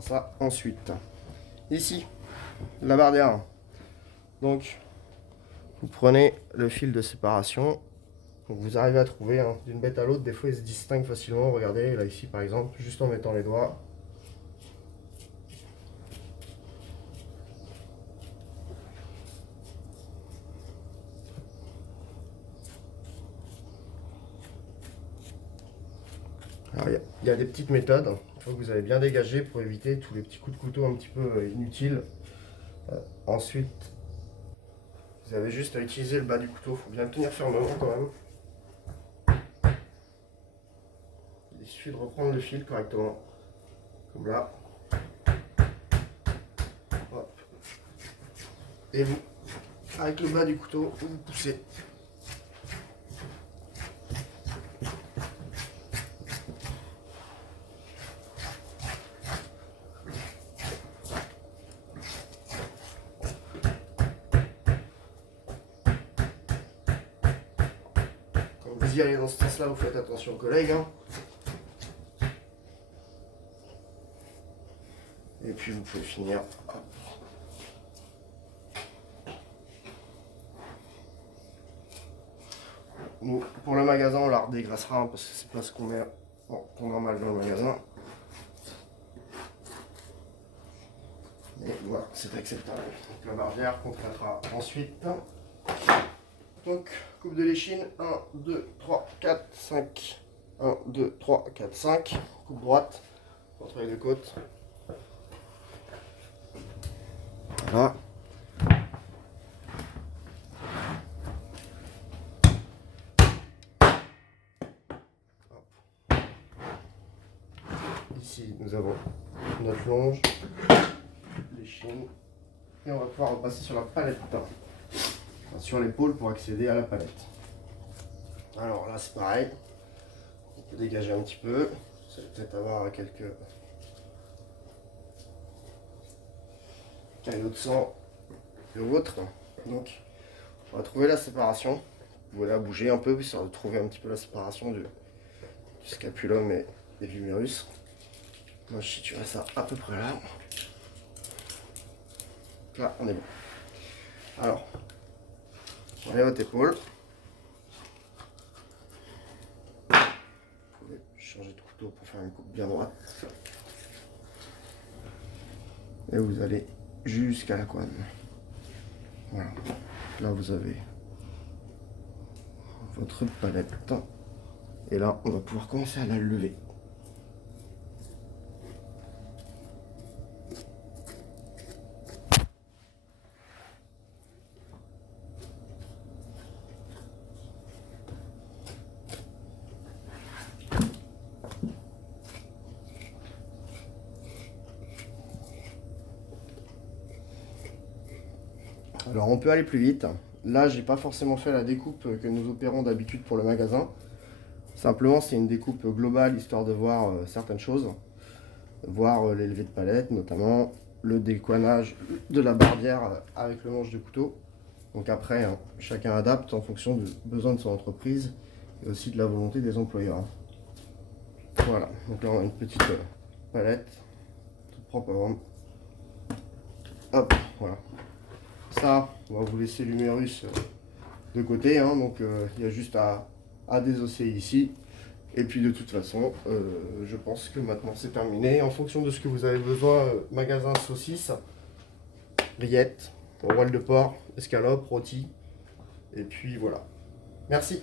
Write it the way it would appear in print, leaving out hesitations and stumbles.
fera ça ensuite. Ici, la barrière. Donc, vous prenez le fil de séparation. Donc vous arrivez à trouver hein, d'une bête à l'autre. Des fois, ils se distinguent facilement. Regardez, là, ici, par exemple, juste en mettant les doigts. Il y a des petites méthodes, il faut que vous avez bien dégagé pour éviter tous les petits coups de couteau un petit peu inutiles. Ensuite, vous avez juste à utiliser le bas du couteau, il faut bien le tenir fermement quand même. Il suffit de reprendre le fil correctement, comme là. Hop. Et vous, avec le bas du couteau, vous poussez. Vous y allez dans ce sens-là, vous faites attention aux collègues. Hein. Et puis vous pouvez finir. Nous, pour le magasin, on la redégraissera hein, parce que c'est pas ce qu'on met en temps normal dans le magasin. Et voilà, c'est acceptable. Donc la barrière qu'on traitera ensuite. Donc, coupe de l'échine, 1, 2, 3, 4, 5. 1, 2, 3, 4, 5. Coupe droite, entre les deux côtes. Voilà. Hop. Ici, nous avons notre longe, l'échine. Et on va pouvoir repasser sur la palette. Sur l'épaule pour accéder à la palette. Alors là c'est pareil, on peut dégager un petit peu, vous allez peut-être avoir quelques caillots de sang ou autres. Donc on va trouver la séparation, vous pouvez la bouger un peu histoire de trouver un petit peu la séparation du scapulum et des vulnérus. Moi je situerai ça à peu près là. Là on est bon. Alors, prenez votre épaule. Vous pouvez changer de couteau pour faire une coupe bien droite. Et vous allez jusqu'à la couenne. Voilà. Là vous avez votre palette. Et là on va pouvoir commencer à la lever. Alors on peut aller plus vite. Là j'ai pas forcément fait la découpe que nous opérons d'habitude pour le magasin. Simplement c'est une découpe globale histoire de voir certaines choses. Voir l'élevé de palette, notamment le décoinage de la barrière avec le manche de couteau. Donc après hein, chacun adapte en fonction du besoin de son entreprise et aussi de la volonté des employeurs. Voilà, donc là on a une petite palette toute propre à vendre. Hop, voilà. Ça, on va vous laisser l'humérus de côté, hein, donc il y a juste à désosser ici. Et puis de toute façon, je pense que maintenant c'est terminé. En fonction de ce que vous avez besoin, magasin saucisses, rillettes, rouelle de porc, escalope, rôti. Et puis voilà. Merci.